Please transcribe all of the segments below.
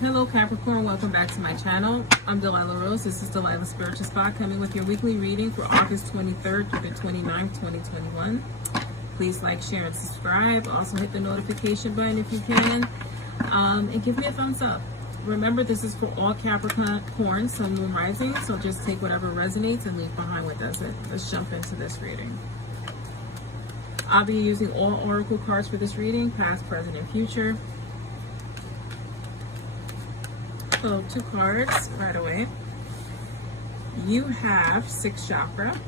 Hello Capricorn, welcome back to my channel. I'm Delilah Rose. This is Delilah Spiritual Spot, coming with your weekly reading for August 23rd through the 29th, 2021. Please like, share, and subscribe. Also hit the notification button if you can, and give me a thumbs up. Remember, this is for all Capricorn, Sun, Moon, Rising, so just take whatever resonates and leave behind what doesn't. Let's jump into this reading. I'll be using all oracle cards for this reading, past, present, and future. So 2 cards right away. You have 6th chakra,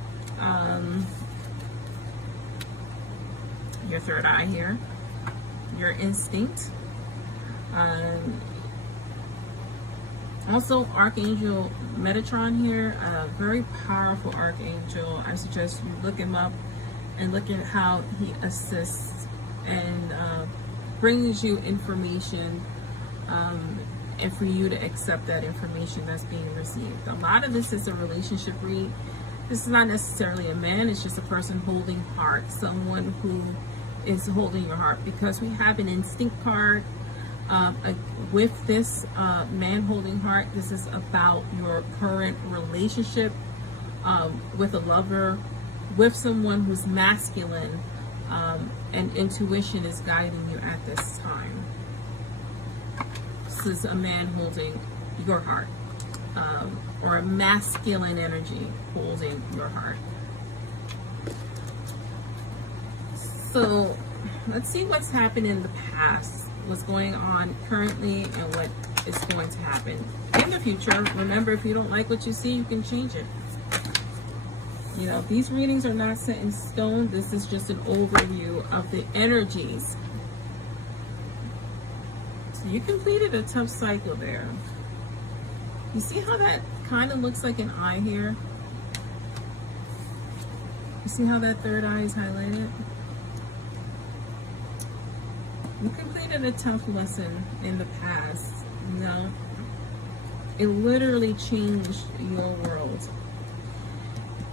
your 3rd eye here, your instinct, also Archangel Metatron here, a very powerful archangel. I suggest you look him up and look at how he assists and brings you information, and for you to accept that information that's being received. A lot of this is a relationship read. This is not necessarily a man, it's just a person holding heart, someone who is holding your heart, because we have an instinct card. With this man holding heart, this is about your current relationship with a lover, with someone who's masculine, and intuition is guiding you at this time. This is a man holding your heart, or a masculine energy holding your heart. So let's see what's happened in the past, what's going on currently, and what is going to happen in the future. Remember, if you don't like what you see, you can change it. You know, these readings are not set in stone. This is just an overview of the energies. So you completed a tough cycle there. You see how that kind of looks like an eye here? You see how that 3rd eye is highlighted? You completed a tough lesson in the past. No, it literally changed your world.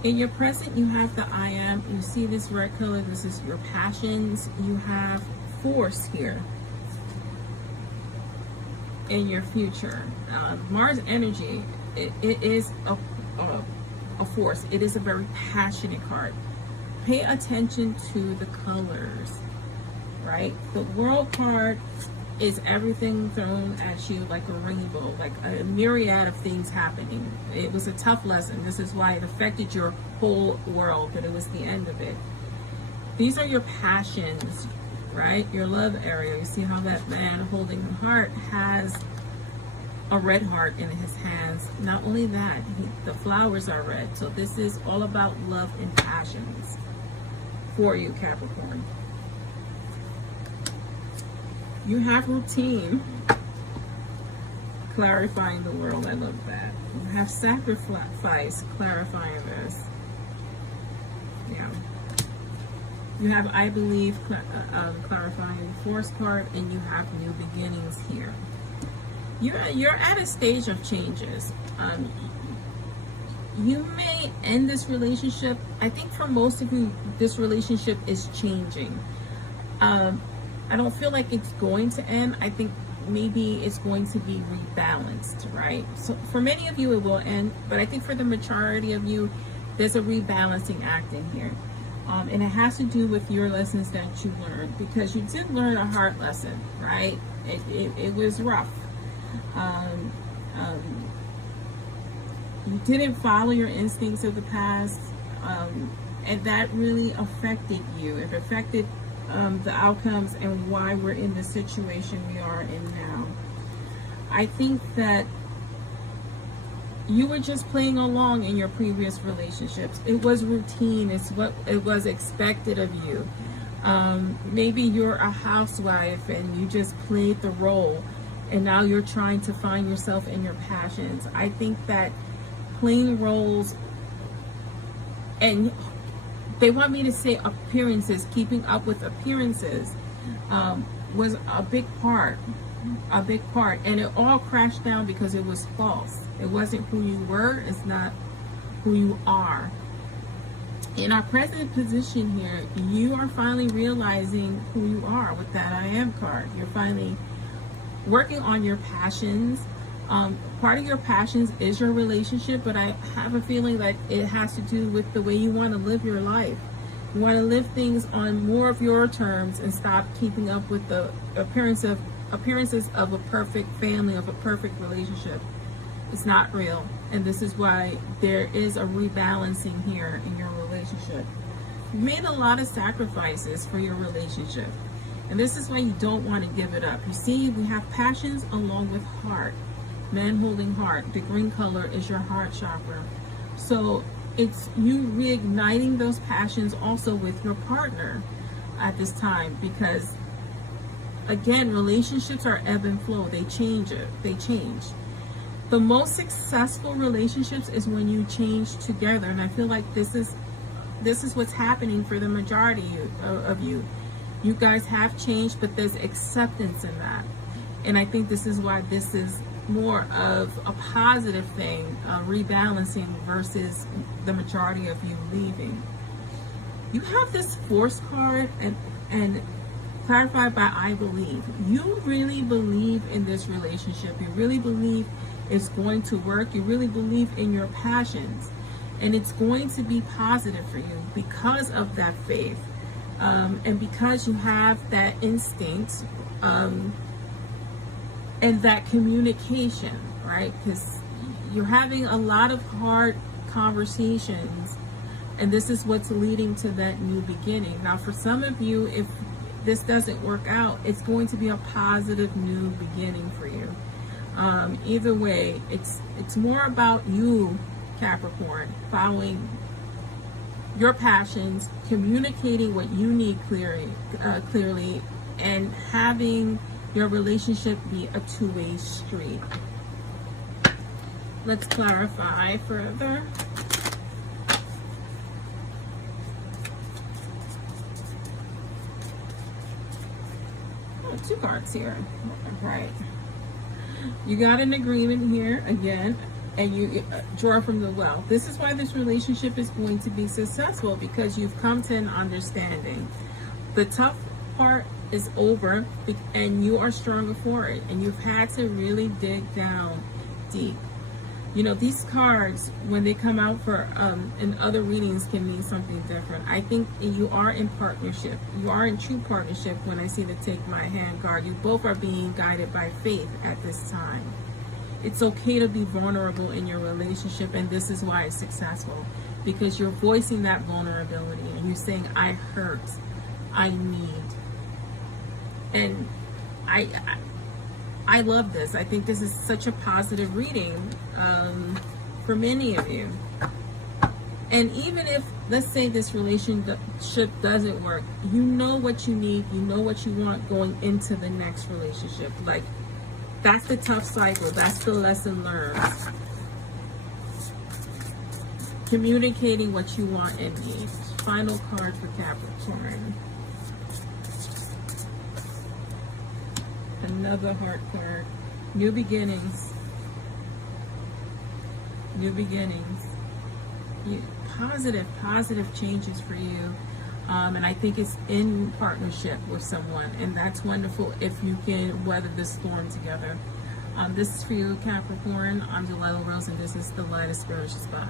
In your present, you have the I am. You see this red color, this is your passions. You have force here. In your future, Mars energy, it is a force. It is a very passionate card. Pay attention to the colors, right? The World card is everything thrown at you like a rainbow, like a myriad of things happening. It was a tough lesson. This is why it affected your whole world, but it was the end of it. These are your passions, right? Your love area. You see how that man holding the heart has a red heart in his hands. Not only that, the flowers are red. So this is all about love and passions for you, Capricorn. You have routine, clarifying the world. I love that. You have sacrifice, clarifying this. Yeah. You have I believe, clarifying the force card, and you have new beginnings here. You're at a stage of changes. You may end this relationship. I think for most of you, this relationship is changing. I don't feel like it's going to end. I think maybe it's going to be rebalanced, right? So for many of you, it will end, but I think for the majority of you, there's a rebalancing act in here. And it has to do with your lessons that you learned, because you did learn a hard lesson, right? It was rough. You didn't follow your instincts of the past, and that really affected you. It affected the outcomes and why we're in the situation we are in now. I think that you were just playing along in your previous relationships. It was routine. It's what it was expected of you. Maybe you're a housewife and you just played the role, and now you're trying to find yourself in your passions. I think that playing roles, and they want me to say appearances, keeping up with appearances, was a big part. And it all crashed down because it was false. It wasn't who you were. It's not who you are. In our present position here, you are finally realizing who you are with that I am card. You're finally working on your passions. Part of your passions is your relationship, but I have a feeling like it has to do with the way you want to live your life. You want to live things on more of your terms and stop keeping up with the appearances of a perfect family, of a perfect relationship. It's not real, and this is why there is a rebalancing here in your relationship. You've made a lot of sacrifices for your relationship, and this is why you don't want to give it up. You see, we have passions along with heart. Man holding heart. The green color is your heart chakra. So it's you reigniting those passions also with your partner at this time, because again, relationships are ebb and flow. They change. The most successful relationships is when you change together, and I feel like this is what's happening for the majority of you. You guys have changed, but there's acceptance in that, and I think this is why this is more of a positive thing, rebalancing versus the majority of you leaving. You have this Force card, and clarified by I believe. You really believe in this relationship. You really believe it's going to work. You really believe in your passions, and it's going to be positive for you because of that faith, and because you have that instinct, and that communication, right? Because you're having a lot of hard conversations, and this is what's leading to that new beginning. Now, for some of you, if this doesn't work out, it's going to be a positive new beginning for you. Either way, it's more about you, Capricorn, following your passions, communicating what you need clearly, and having your relationship be a two-way street. Let's clarify further. Oh, two cards here. Right. You got an agreement here again, and you draw from the well. This is why this relationship is going to be successful, because you've come to an understanding. The tough part is over, and you are stronger for it, and you've had to really dig down deep. You know, these cards, when they come out for in other readings, can mean something different. I think you are in partnership. You are in true partnership when I see the Take My Hand card. You both are being guided by faith at this time. It's okay to be vulnerable in your relationship, and this is why it's successful, because you're voicing that vulnerability, and you're saying, I hurt, I need. And I love this. I think this is such a positive reading for many of you. And even if, let's say, this relationship doesn't work, you know what you need, you know what you want going into the next relationship. Like, that's the tough cycle. That's the lesson learned. Communicating what you want and need. Final card for Capricorn. Another heart card. New beginnings. New beginnings. Positive changes for you. And I think it's in partnership with someone, and that's wonderful if you can weather the storm together. This is for you, Capricorn. I'm Delilah Rose, and this is the Lightest Spiritual Spot.